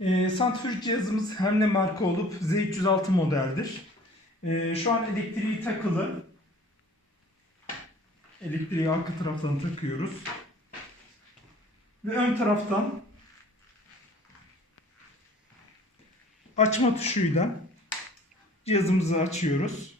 E, santrifüj cihazımız Hemne marka olup Z306 modeldir. E, şu an elektriği takılı. Elektriği arka taraftan takıyoruz. Ve ön taraftan açma tuşuyla cihazımızı açıyoruz.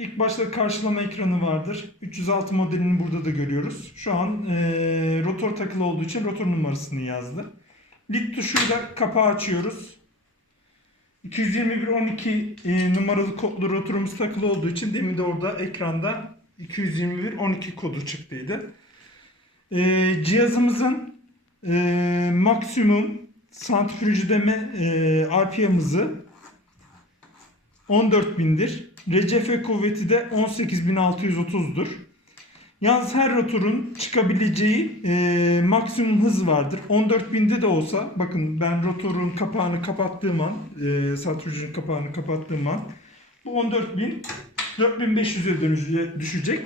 İlk başta karşılama ekranı vardır. 306 modelini burada da görüyoruz. Şu an eee, rotor takılı olduğu için rotor numarasını yazdı. Lit tuşuyla kapağı açıyoruz. 22112 e, numaralı kodlu rotorumuz takılı olduğu için demin de orada ekranda 22112 kodu çıktıydı. E, cihazımızın e, maksimum santrifüj deme e, RPM hızı 14.000'dir. RCF kuvveti de 18.630'dur. Yalnız her rotorun çıkabileceği e, maksimum hız vardır. 14.000'de de olsa bakın ben rotorun kapağını kapattığım an, e, santrifüjün kapağını kapattığım an bu 14.000 4500'e dönüşe- düşecek.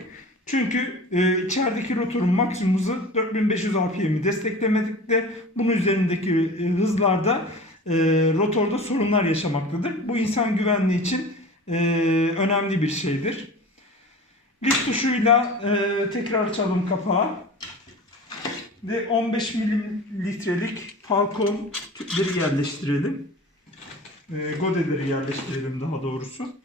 Çünkü e, içerideki rotorun maksimum hızı 4500 RPM'i desteklemedikte bunun üzerindeki e, hızlarda rotorda sorunlar yaşamaktadır. Bu insan güvenliği için e, önemli bir şeydir. Lift tuşuyla e, tekrar açalım kapağı. Ve 15 mililitrelik Falcon tüpleri yerleştirelim. E, godeleri yerleştirelim daha doğrusu.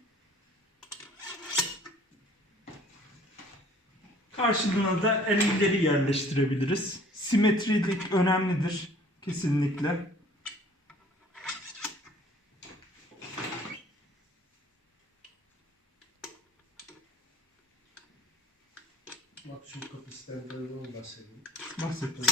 Karşılığına da elleri yerleştirebiliriz. Simetrilik önemlidir kesinlikle. Maksimum kapasitenlerden bahsedelim. Bahsettim.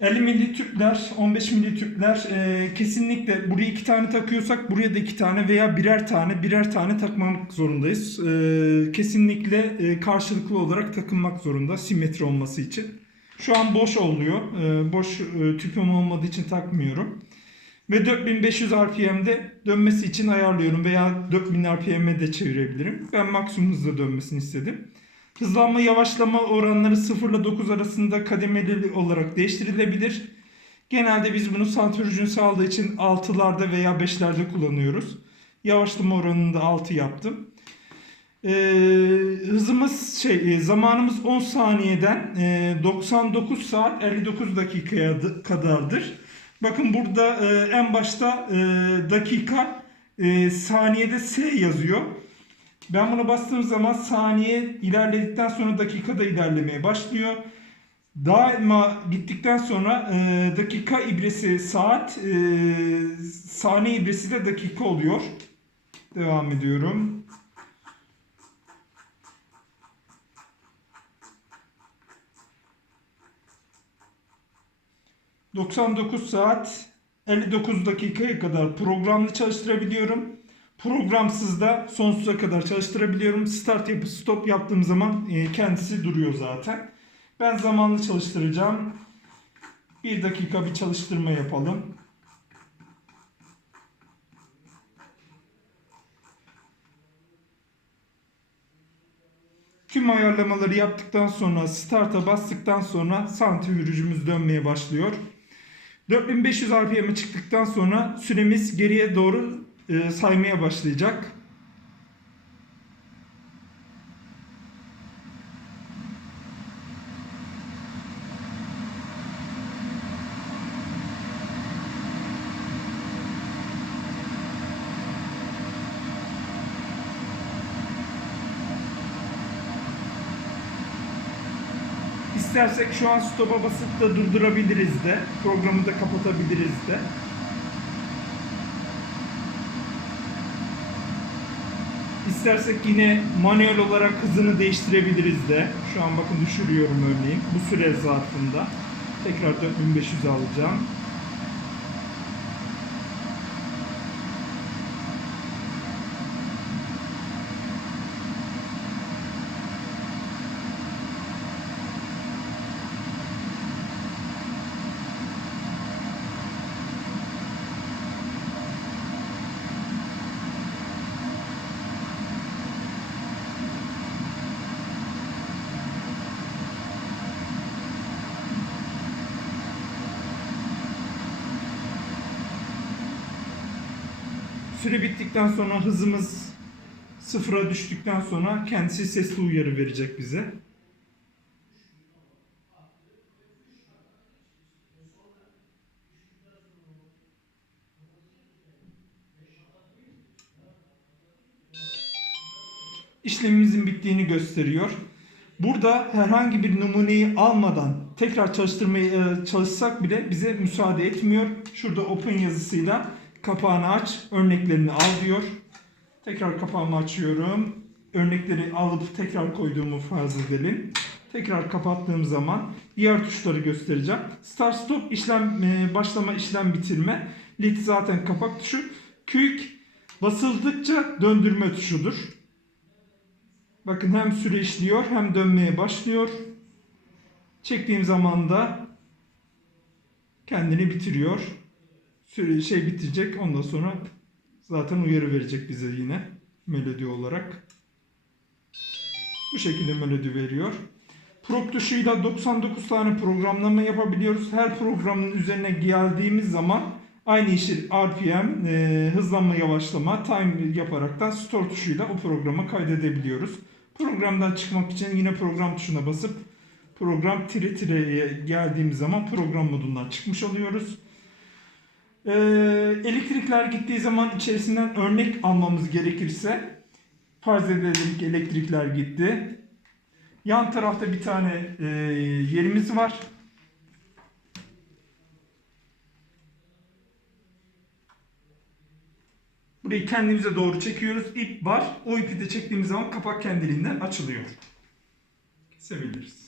50 milli tüpler, 15 milli tüpler e, kesinlikle buraya iki tane takıyorsak buraya da iki tane veya birer tane birer tane takmak zorundayız. E, kesinlikle e, karşılıklı olarak takılmak zorunda simetri olması için. Şu an boş oluyor. E, boş e, tüpüm olmadığı için takmıyorum. Ve 4500 RPM'de dönmesi için ayarlıyorum veya 4000 RPM'e de çevirebilirim. Ben maksimum hızla dönmesini istedim. Hızlanma yavaşlama oranları 0 ile 9 arasında kademeli olarak değiştirilebilir. Genelde biz bunu santrifüjün sağladığı için 6'larda veya 5'lerde kullanıyoruz. Yavaşlama oranını da 6 yaptım. Ee, hızımız şey e, zamanımız 10 saniyeden e, 99 saat 59 dakikaya kadardır. Bakın burada e, en başta e, dakika e, saniyede S yazıyor. Ben buna bastığım zaman saniye ilerledikten sonra dakikada ilerlemeye başlıyor. Daima gittikten sonra e, dakika ibresi saat, e, saniye ibresi de dakika oluyor. Devam ediyorum. ...99 saat 59 dakikaya kadar programlı çalıştırabiliyorum. Programsız da sonsuza kadar çalıştırabiliyorum. Start yapıp stop yaptığım zaman e, kendisi duruyor zaten. Ben zamanlı çalıştıracağım. Bir dakika bir çalıştırma yapalım. Tüm ayarlamaları yaptıktan sonra start'a bastıktan sonra santrifüjümüz dönmeye başlıyor. 4500 RPM'e çıktıktan sonra süremiz geriye doğru e, saymaya başlayacak. İstersek şu an stop'a basıp da durdurabiliriz de. Programı da kapatabiliriz de. İstersek yine manuel olarak hızını değiştirebiliriz de. Şu an bakın düşürüyorum örneğin. Bu süre zarfında. Tekrar 4500 alacağım. Süre bittikten sonra hızımız sıfıra düştükten sonra kendisi sesli uyarı verecek bize. işlemimizin bittiğini gösteriyor. Burada herhangi bir numuneyi almadan tekrar çalıştırmaya e, çalışsak bile bize müsaade etmiyor. Şurada open yazısıyla kapağını aç, örneklerini al diyor. Tekrar kapağımı açıyorum. Örnekleri alıp tekrar koyduğumu farz edelim. Tekrar kapattığım zaman diğer tuşları göstereceğim. Start stop işlem e, başlama işlem bitirme. Lit zaten kapak tuşu. Quick basıldıkça döndürme tuşudur. Bakın hem süre işliyor hem dönmeye başlıyor. Çektiğim zaman da kendini bitiriyor. Süre şey bitecek. Ondan sonra zaten uyarı verecek bize yine melodi olarak. Bu şekilde melodi veriyor. Prop tuşuyla 99 tane programlama yapabiliyoruz. Her programın üzerine geldiğimiz zaman aynı işi RPM, e, hızlanma yavaşlama, time yaparaktan store tuşuyla o programa kaydedebiliyoruz. Programdan çıkmak için yine program tuşuna basıp program tire tireye geldiğimiz zaman program modundan çıkmış oluyoruz. Ee, elektrikler gittiği zaman içerisinden örnek almamız gerekirse farz edelim ki elektrikler gitti. Yan tarafta bir tane e, yerimiz var. Burayı kendimize doğru çekiyoruz. İp var. O ipi de çektiğimiz zaman kapak kendiliğinden açılıyor. Kesebiliriz.